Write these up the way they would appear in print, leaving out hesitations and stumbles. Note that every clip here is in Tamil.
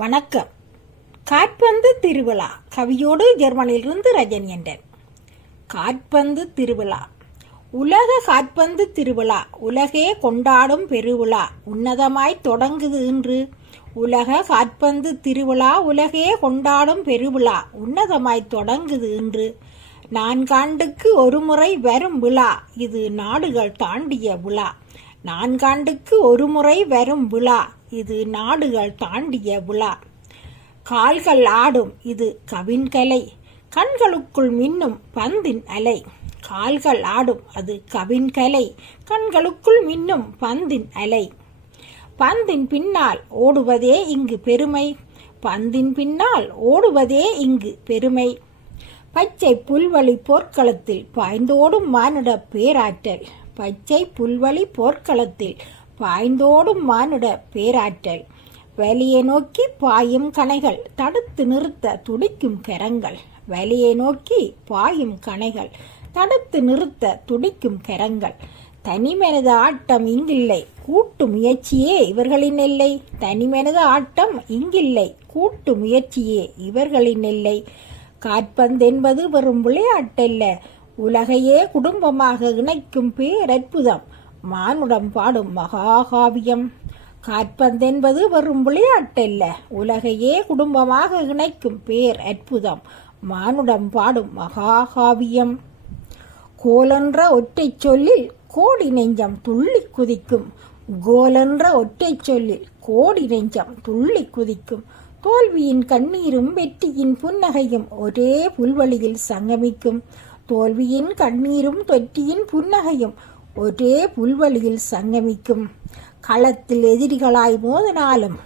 வணக்கம். காற்பந்து திருவிழா கவியோடு ஜெர்மனியிலிருந்து ரஜன் என்றன். காற்பந்து திருவிழா. உலக காற்பந்து திருவிழா உலகே கொண்டாடும் பெருவிழா உன்னதமாய் தொடங்குது இன்று. உலக காற்பந்து திருவிழா உலகே கொண்டாடும் பெருவிழா உன்னதமாய் தொடங்குது இன்று. 4 ஆண்டுக்கு ஒரு முறை வரும் விழா இது நாடுகள் தாண்டிய விழா. 4 ஆண்டுக்கு ஒரு முறை வரும் விழா இது நாடுகள் தாண்டிய விழா. கால்கள் ஆடும் இது கவின்கலை, கண்களுக்குள் மின்னும் பந்தின் அலை. கால்கள் ஆடும் அது கவின்கலை, கண்களுக்குள் மின்னும் பந்தின் அலை. பந்தின் பின்னால் ஓடுவதே இங்கு பெருமை, பந்தின் பின்னால் ஓடுவதே இங்கு பெருமை. பச்சை புல்வெளி போர்க்களத்தில் பாய்ந்தோடும் மானுட பேராற்றல், பச்சை புல்வெளி போர்க்களத்தில் பாய்ந்தோடும் மானுட பேராற்றல். வலியை நோக்கி பாயும் கணைகள் தடுத்து நிறுத்த துடிக்கும் கரங்கள், வலியை நோக்கி பாயும் கணைகள் தடுத்து நிறுத்த துடிக்கும் கரங்கள். தனிமனித ஆட்டம் இங்கில்லை, கூட்டு முயற்சியே இவர்களின் எல்லை. தனிமனித ஆட்டம் இங்கில்லை, கூட்டு முயற்சியே இவர்களின் எல்லை. காற்பந்து என்பது வெறும் விளையாட்டல்ல, உலகையே குடும்பமாக இணைக்கும் பேரற்புதம், மானுடம் பாடும் மகாகாவியம். காற்பந்து என்பது வெறும் விளையாட்டல்ல, உலகையே குடும்பமாக இணைக்கும் பேர் அற்புதம், மானுடம் பாடும் மகாகாவியம். கோலென்ற ஒற்றை சொல்லில் கோடி நெஞ்சம் துள்ளி குதிக்கும், கோலென்ற ஒற்றை சொல்லில் கோடி நெஞ்சம் துள்ளி குதிக்கும். தோல்வியின் கண்ணீரும் வெற்றியின் புன்னகையும் ஒரே புல்வெளியில் சங்கமிக்கும், தோல்வியின் கண்ணீரும் வெற்றியின் புன்னகையும் ஒரே புல்வெளியில் சங்கமிக்கும். களத்தில் எதிரிகளாய் மோதினாலும்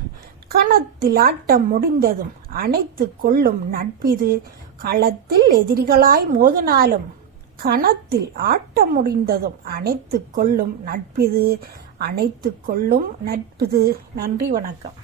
கணத்தில் ஆட்டம் முடிந்ததும் அணைத்து கொள்ளும் நட்பிது. களத்தில் எதிரிகளாய் மோதினாலும் கணத்தில் ஆட்டம் முடிந்ததும் அணைத்து கொள்ளும் நட்பிது, அணைத்து கொள்ளும் நட்பிது. நன்றி, வணக்கம்.